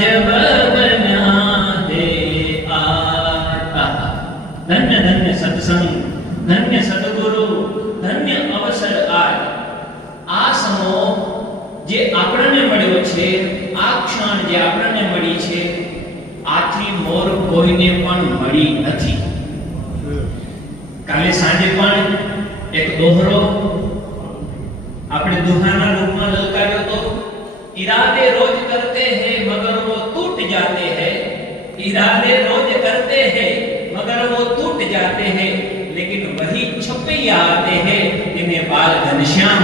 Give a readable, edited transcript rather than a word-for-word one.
जब बना दे आता। धन्य धन्य सत्संग, धन्य सद्गुरु, धन्य अवसर आज। आ समो जे આપણને મળ્યો છે, આ ક્ષણ જે આપણને મળી છે, આથી મોર કોઈને પણ મળી નથી। કાલે સાંજે પણ એક દોહરો આપણે દુહાના રૂપમાં લલકાર્યો તો, इरादे रोज करते हैं मगर वो टूट जाते हैं, इरादे रोज करते हैं मगर वो टूट जाते हैं, लेकिन वही छपैया आते हैं जिन्हें बाल घनश्याम